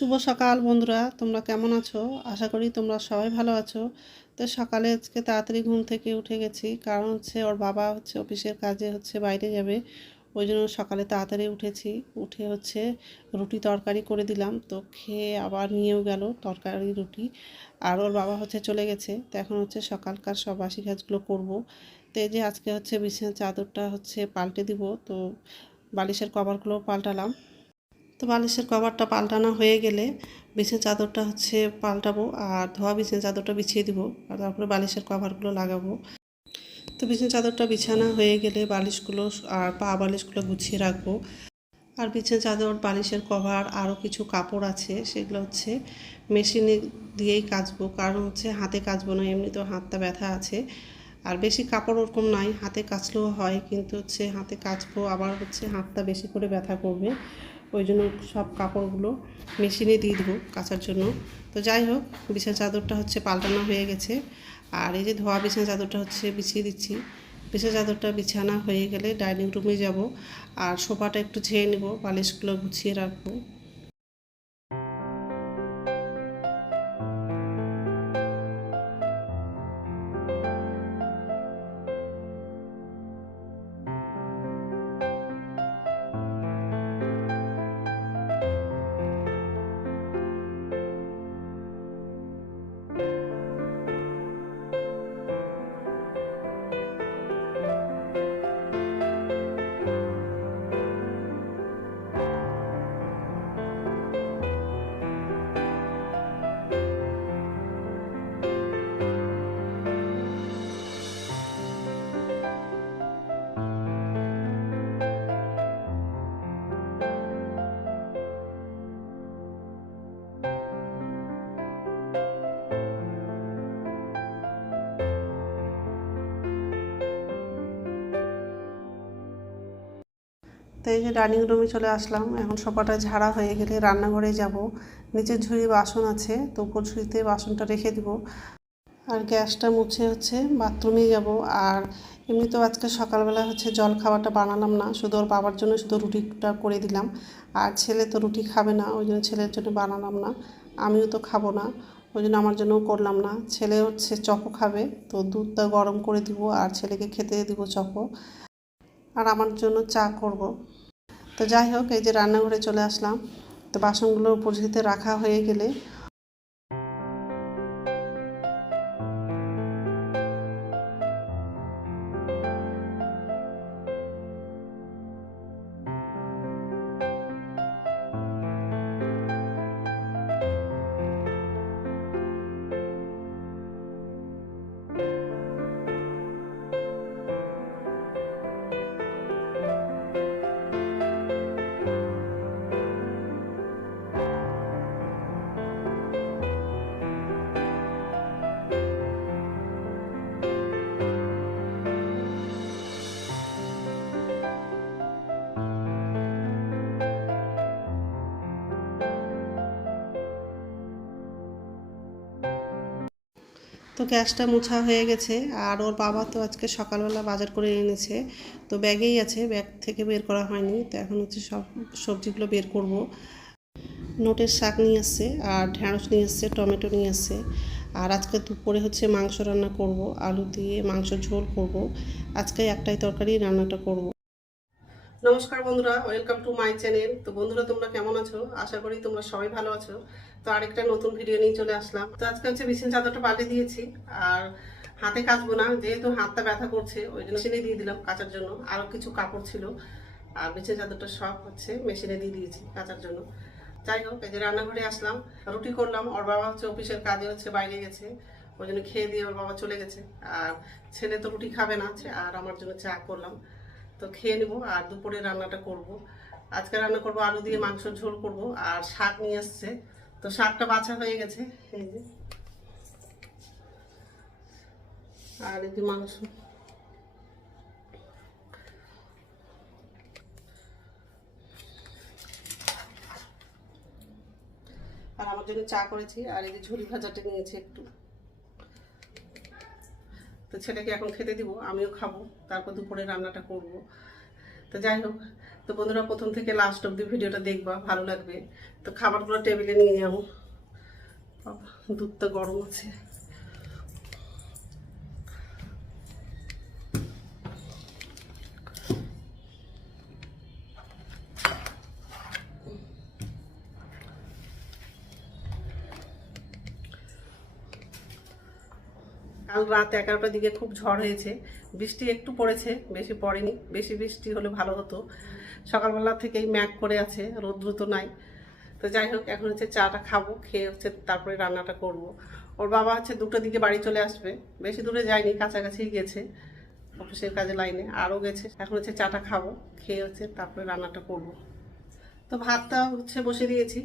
শুভ সকাল বন্ধুরা, তোমরা কেমন আছো? আশা করি তোমরা সবাই ভালো আছো। তো সকালে আজকে তাড়াতাড়ি ঘুম থেকে উঠে গেছি, কারণ হচ্ছে ওর বাবা হচ্ছে অফিসের কাজে হচ্ছে বাইরে যাবে, ওই জন্য সকালে তাড়াতাড়ি উঠেছি। উঠে হচ্ছে রুটি তরকারি করে দিলাম, তো খেয়ে আবার নিয়েও গেল তরকারি, রুটি। আর ওর বাবা হচ্ছে চলে গেছে, তো এখন হচ্ছে সকালকার সব বাসি কাজগুলো করব। তো এই যে আজকে হচ্ছে বিছানার চাদরটা হচ্ছে পাল্টে দিব, তো বালিশের কভারগুলোও পাল্টালাম। তো বালিশের কভারটা পাল্টানো হয়ে গেলে বিছানার চাদরটা হচ্ছে পাল্টাবো আর ধোয়া বিছানার চাদরটা বিছিয়ে দিব আর তারপরে বালিশের কভারগুলো লাগাবো। তো বিছানার চাদরটা বিছানা হয়ে গেলে বালিশগুলো আর পা বালিশগুলো গুছিয়ে রাখব। আর বিছানার চাদর, বালিশের কভার আরও কিছু কাপড় আছে, সেগুলো হচ্ছে মেশিনে দিয়েই কাচবো। কারণ হচ্ছে হাতে কাচবো না এমনিতেও হাতটা ব্যথা আছে। আর বেশি কাপড় ওরকম নাই, হাতে কাচলেও হয়, কিন্তু হচ্ছে হাতে কাচবো, আবার হচ্ছে হাতটা বেশি করে ব্যথা করবে। ওই জন্য সব কাপড়গুলো মেশিনে দিয়ে দেবো কাচার জন্য। তো যাই হোক, বিছানা চাদরটা হচ্ছে পাল্টানো হয়ে গেছে। আর এই যে ধোয়া বিছানা চাদরটা হচ্ছে বিছিয়ে দিচ্ছি। বিছানা চাদরটা বিছানা হয়ে গেলে ডাইনিং রুমে যাব। আর সোফাটা একটু ছেয়ে নেব, বালিশগুলো গুছিয়ে রাখব। এই যে ডাইনিং রুমে চলে আসলাম, এখন সোফাটা ঝাড়া হয়ে গেলে রান্নাঘরে যাব। নিচের ঝুড়ি বাসন আছে, তো উপর ঝুড়িতে বাসনটা রেখে দিব। আর গ্যাসটা মুছে হচ্ছে বাথরুমে যাব। আর এমনি তো আজকে সকালবেলা হচ্ছে জল খাবারটা বানালাম না, শুধু ওর বাবার জন্য শুধু রুটিটা করে দিলাম। আর ছেলে তো রুটি খাবে না, ওই জন্য ছেলের জন্য বানালাম না। আমিও তো খাব না, ওই জন্য আমার জন্যও করলাম না। ছেলে হচ্ছে চকো খাবে, তো দুধটা গরম করে দিব, আর ছেলেকে খেতে দিব চকো আর আমার জন্য চা করব। তো যাই হোক এই যে রান্নাঘরে চলে আসলাম। তো বাসনগুলো পরিস্থিতিতে রাখা হয়ে গেলে তো গ্যাসটা মোছা হয়ে গেছে আর ওর বাবা তো আজকে সকালবেলা বাজার করে এনেছে। তো ব্যাগেই আছে, ব্যাগ থেকে বের করা হয়নি। তো এখন হচ্ছে সব সবজিগুলো বের করব। নোটের শাক নিয়ে আসছে, আর ঢ্যাঁড়স নিয়ে আসছে, টমেটো নিয়ে আসছে। আর আজকে দুপুরে হচ্ছে মাংস রান্না করব, আলু দিয়ে মাংস ঝোল করব। আজকে একটাই তরকারি, রান্নাটা করব। নমস্কার বন্ধুরা ওয়েলকাম টু মাই চ্যানেল তো বন্ধুরা, তোমরা কেমন আছো? আশা করি তোমরা সবাই ভালো আছো। তো আরেকটা নতুন ভিডিও নিয়ে চলে আসলাম। তো আজকে হচ্ছে বিছানা চাদরটা পাল্টে দিয়েছি, আর হাতে কাচবো না, যেহেতু হাতটা ব্যথা করছে, ওই জন্য মেশিনে দিয়ে দিলাম কাচার জন্য। আরও কিছু কাপড় ছিল, আর বিছানা চাদরটা সব হচ্ছে মেশিনে দিয়ে দিয়েছি কাচার জন্য। যাই হোক, এই যে রান্নাঘরে আসলাম, রুটি করলাম। ওর বাবা হচ্ছে অফিসের কাজে হচ্ছে বাইরে গেছে, ওই জন্য খেয়ে দিয়ে ওর বাবা চলে গেছে। আর ছেলে তো রুটি খাবে না, আর আমার জন্য চা করলাম। তো খেয়ে নেব, আর দুপুরে রান্নাটা করব। আজকে রান্না করব আলু দিয়ে মাংস ঝোল করব, আর শাক নিয়ে এসছে। তো শাকটা বাছা হয়ে গেছে, এই যে। আর এই মাংস। আর আমার জন্য চা করেছি, আর এই যে ঝুড়ি ভাজাটা নিয়েছি একটু। তো ছেলেকে এখন খেতে দিব, আমিও খাব, তারপর দুপুরে রান্নাটা করব। তো যাই হোক, তো বন্ধুরা প্রথম থেকে লাস্ট অব্দি ভিডিওটা দেখবা, ভালো লাগবে। তো খাবারগুলো টেবিলে নিয়ে যাব দুধ তো গরম আছে। কাল রাত এগারোটার দিকে খুব ঝড় হয়েছে। বৃষ্টি একটু পড়েছে, বেশি পড়েনি, বেশি বৃষ্টি হলে ভালো হতো। সকালবেলা থেকেই ম্যাক করে আছে, রৌদ্র তো নাই। তো যাই হোক, এখন হচ্ছে চাটা খাব, খেয়ে হচ্ছে তারপরে রান্নাটা করব। ওর বাবা হচ্ছে দুটো দিকে বাড়ি চলে আসবে। বেশি দূরে যায়নি কাছাকাছি গেছে অফিসের কাজে লাইনে, আরও গেছে। এখন হচ্ছে চাটা খাব, খেয়ে হচ্ছে তারপরে রান্নাটা করব। তো ভাতটা হচ্ছে বসে দিয়েছি।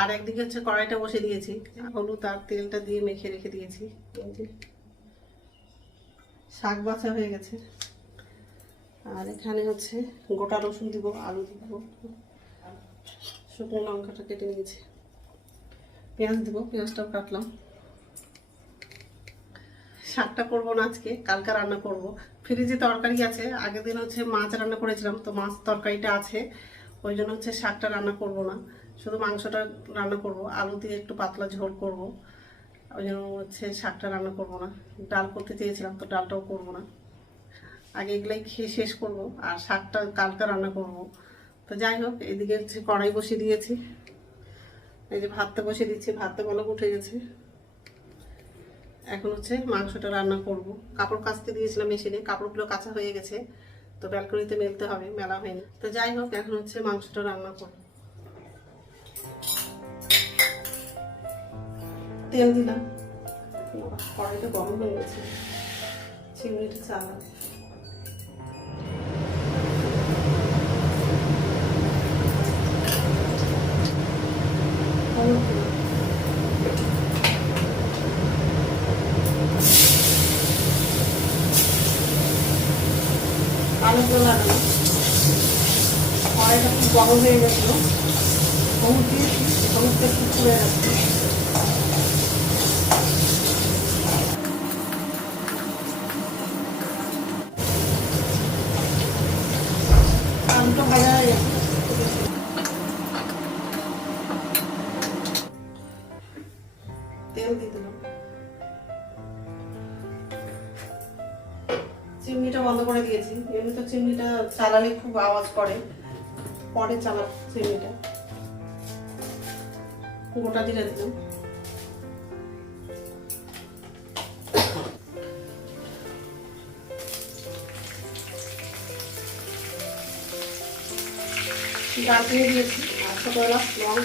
আর একদিকে হচ্ছে কড়াইটা বসে দিয়েছি। হলুদ আর তেলটা দিয়ে মেখে রেখে দিয়েছি। শাক বাছা হয়ে গেছে। আর এখানে হচ্ছে গোটা রসুন দিব, আলু দিব, শুকনো লঙ্কাটা কেটে নিয়েছি। পেঁয়াজ দিব, পেঁয়াজটাও কাটলাম। শাকটা করব না আজকে, কালকে রান্না করব। ফ্রিজে তরকারি আছে, আগের দিন হচ্ছে মাছ রান্না করেছিলাম, তো মাছ তরকারিটা আছে, ওই জন্য হচ্ছে শাকটা রান্না করব না। শুধু মাংসটা রান্না করব, আলু দিয়ে একটু পাতলা ঝোল করব। ওই জন্য হচ্ছে শাকটা রান্না করব না। ডাল করতে চেয়েছিলাম তো ডালটাও করব না। আগে এগুলাই খেয়ে শেষ করব আর শাকটা কালকে রান্না করব। তো যাই হোক, এদিকে হচ্ছে কড়াই বসিয়ে দিয়েছি। এই যে ভাতটা বসিয়ে দিচ্ছি, ভাতটা বলক উঠে গেছে। এখন হচ্ছে মাংসটা রান্না করব। কাপড় কাচতে দিয়েছিলাম মেশিনে, কাপড়গুলো কাঁচা হয়ে গেছে। তো ব্যালকনিতে মেলতে হবে, মেলা হয়নি। তো যাই হোক, এখন হচ্ছে মাংসটা রান্না করব। তেল দিলাম। কড়াইটা গরম হয়ে গেছে। চিংড়িটা চালা হলুদ দিলাম। আলুগুলো লাগানো কড়াইটা খুব গরম হয়ে গেছিল। হলুদ দিয়েছি হলুদটা একটু পুড়ে গেছে। চালালে খুব আওয়াজ করে। পরে চালাব চিমনিটা গোটা দিলে দিলাম দিয়েছি। আর এলাচ লং।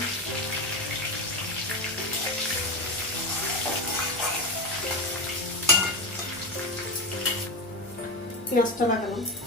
পেঁয়াজটা লাগালাম।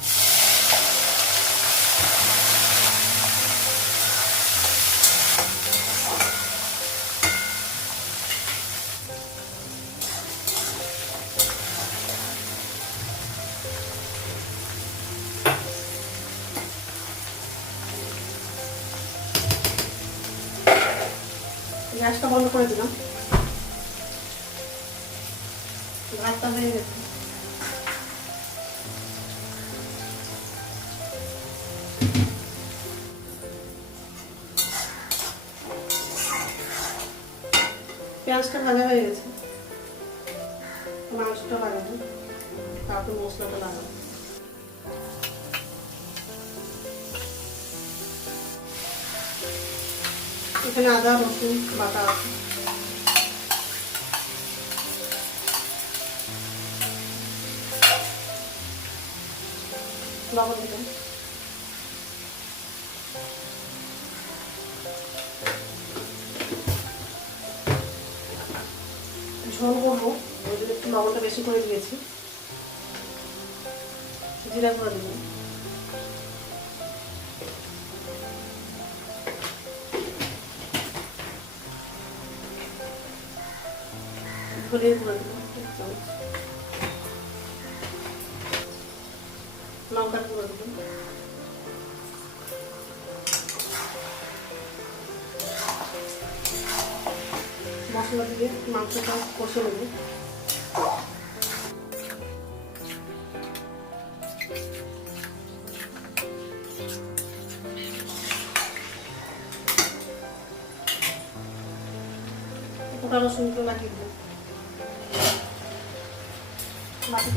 গ্যাসটা বন্ধ করে দিলাম। ভাতটা হয়ে গেছে। পেঁয়াজটা ভাজা হয়ে গেছে। মাংসটা লাগাবো। তারপর মশলাটা লাগাবো। এখানে আদা, রসুন, বাটা আছে। লবণ দিলাম। ঝোল করব, ওই জন্য একটু লবণটা বেশি করে দিয়েছি। জিরা করে দিলাম। ধনিয়া গুঁড়ো এক চামচ। লঙ্কার গুঁড়ো দিলাম মশলা দিয়ে মাংসটা কষে নেব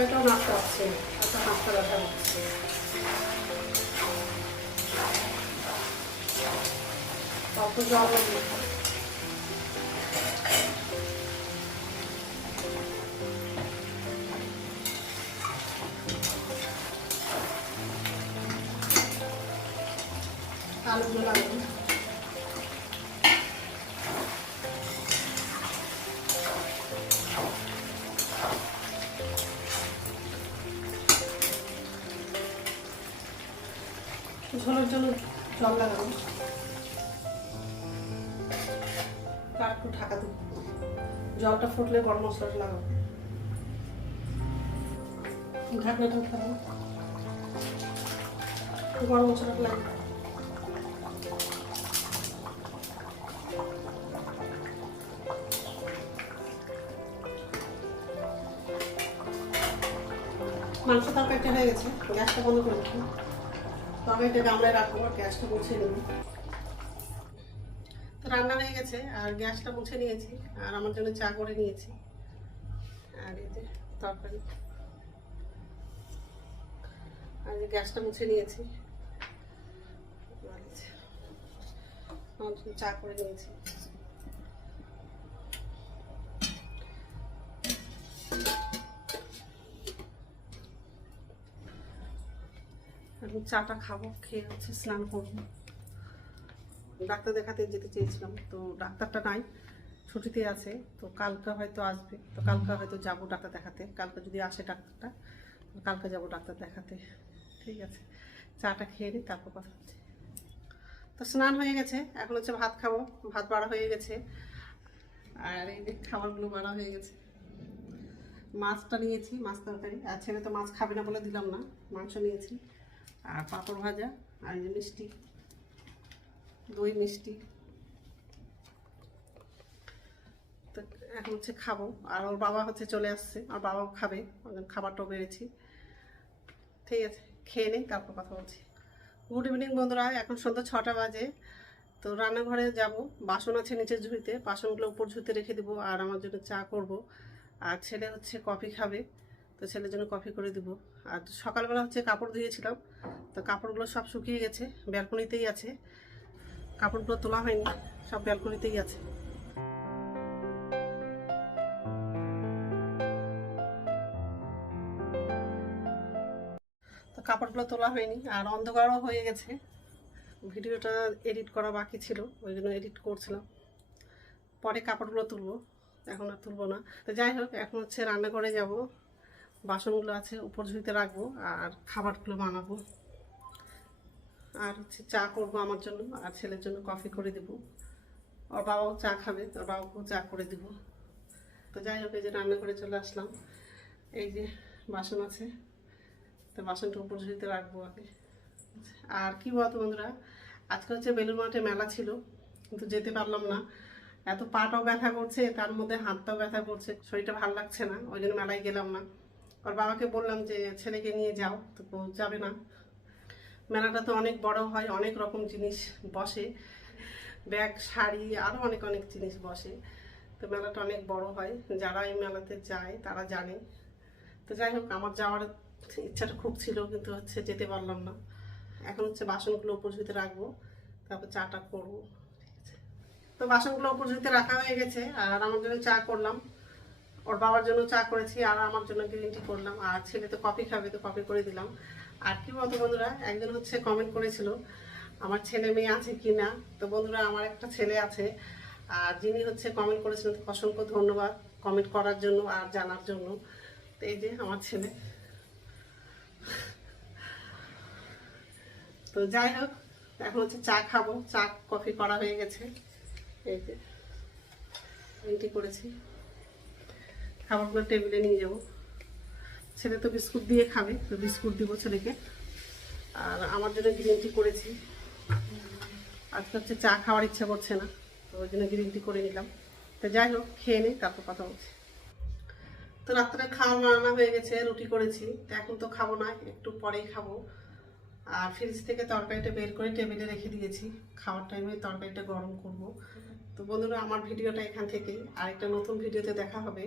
তরকারিটাও নাড়তে পারছে একটা নাড়তে দেখা হচ্ছে অল্প জল আলুগুলো জল তার একটু ঢাকা জলটা ফুটলে গরম মশলাটা লাগাবো। গরম মশলাটা লাগাবো মাংস তরকারিটা হয়ে গেছে। গ্যাসটা বন্ধ করে দিচ্ছি। তরকারিটা গামলায় রাখব গ্যাসটা মুছে নেব। তো রান্না হয়ে গেছে, আর গ্যাসটা মুছে নিয়েছি, আর আমার জন্য চা করে নিয়েছি। আর এই যে তরকারি। আর এই গ্যাসটা মুছে নিয়েছি। চা করে নিয়েছি। আমি চাটা খাব, খেয়ে হচ্ছে স্নান করব। ডাক্তার দেখাতে যেতে চেয়েছিলাম, তো ডাক্তারটা নাই, ছুটিতে আছে, তো কালকে হয়তো আসবে, তো কালকে হয়তো যাব ডাক্তার দেখাতে, কালকে যদি আসে ডাক্তারটা কালকে যাব ডাক্তার দেখাতে, ঠিক আছে। চাটা খেয়ে নিই, তারপর কথা হচ্ছে। তো স্নান হয়ে গেছে, এখন হচ্ছে ভাত খাব, ভাত বাড়া হয়ে গেছে, আর এই যে খাবারগুলো বাড়া হয়ে গেছে। মাছটা নিয়েছি, মাছ তরকারি, আর ছেলে তো মাছ খাবে না বলে দিলাম না, মাংস নিয়েছি। আর পাঁপড় ভাজা আর মিষ্টি, দই মিষ্টি। তো এখন হচ্ছে খাব। আর ওর বাবা হচ্ছে চলে আসছে, আর বাবাও খাবে। খাবারটাও বেড়েছি। ঠিক আছে, খেয়ে নেই তারপর কথা বলছি। গুড ইভিনিং বন্ধুরা, এখন সন্ধ্যা ছটা বাজে। তো রান্নাঘরে যাব, বাসন আছে নিচের ঝুড়িতে, বাসনগুলো উপর ঝুড়িতে রেখে দেবো, আর আমার জন্য চা করব। আর ছেলে হচ্ছে কফি খাবে, তো ছেলের জন্য কফি করে দিব। আর সকালবেলা হচ্ছে কাপড় ধুয়েছিলাম। তো কাপড়গুলো সব শুকিয়ে গেছে, ব্যালকনিতেই আছে। কাপড়গুলো তোলা হয়নি, সব ব্যালকনিতেই আছে। তো কাপড়গুলো তোলা হয়নি, আর অন্ধকারও হয়ে গেছে। ভিডিওটা এডিট করা বাকি ছিল, ওই জন্য এডিট করছিলাম। পরে কাপড়গুলো তুলবো, এখন আর তুলবো না। তো যাই হোক, এখন হচ্ছে রান্না করে যাব। বাসনগুলো আছে, উপর ঝুঁইতে রাখব আর খাবারগুলো বানাবো। আর হচ্ছে চা করব আমার জন্য আর ছেলের জন্য কফি করে দেবো। ওর বাবাও চা খাবে, ওর বাবাকেও চা করে দিব। তো যাই হোক, এই যে রান্না করে চলে আসলাম। এই যে বাসন আছে, তো বাসনটা উপর ঝুঁইতে রাখব আগে। আর কি বলতো বন্ধুরা, আজকে হচ্ছে বেলুর মাঠে মেলা ছিল, কিন্তু যেতে পারলাম না। এত পাটাও ব্যথা করছে, তার মধ্যে হাতটাও ব্যথা করছে, শরীরটা ভালো লাগছে না, ওই জন্য মেলায় গেলাম না। ওর বাবাকে বললাম যে, ছেলেকে নিয়ে যাও। তো যাবে না। মেলাটা তো অনেক বড় হয়, অনেক রকম জিনিস বসে। ব্যাগ, শাড়ি আরও অনেক অনেক জিনিস বসে। তো মেলাটা অনেক বড় হয়। যারা এই মেলাতে যায়, তারা জানে। তো যাই হোক, আমার যাওয়ার ইচ্ছাটা খুব ছিল, কিন্তু হচ্ছে যেতে পারলাম না। এখন হচ্ছে বাসনগুলো উপর রাখব। তারপর চাটা করব। তো বাসনগুলো উপর রাখা হয়ে গেছে, আর আমার জন্য চা করলাম। ওর বাবার জন্য চা করেছি আর আমার জন্য গ্রিন টি করলাম। আর ছেলে তো কফি খাবে, তো কফি করে দিলাম। আর কি বলতো বন্ধুরা, একজন হচ্ছে কমেন্ট করেছিল, আমার ছেলে মেয়ে আছে কি না? তো বন্ধুরা, আমার একটা ছেলে আছে, আর যিনি হচ্ছে কমেন্ট করেছিলেন অসংখ্য ধন্যবাদ কমেন্ট করার জন্য আর জানার জন্য। তো এই যে আমার ছেলে। তো যাই হোক, এখন হচ্ছে চা খাব। চা কফি করা হয়ে গেছে। এই যে করেছি। খাবারগুলো টেবিলে নিয়ে যাব। ছেলে তো বিস্কুট দিয়ে খাবে, তো বিস্কুট দিব ছেলেকে। আর আমার জন্য গ্রিন টি করেছি। আজকে হচ্ছে চা খাওয়ার ইচ্ছা করছে না, তো ওই জন্য গ্রিন টি করে নিলাম। তো যাই হোক, খেয়ে নিই তারপর কথা বলছি। তো রাত্রে খাওয়া রান্না হয়ে গেছে, রুটি করেছি। তো এখন তো খাব না, একটু পরেই খাব। আর ফ্রিজ থেকে তরকারিটা বের করে টেবিলে রেখে দিয়েছি। খাওয়ার টাইমে তরকারিটা গরম করব। তো বন্ধুরা, আমার ভিডিওটা এখান থেকেই। আরেকটা নতুন ভিডিওতে দেখা হবে।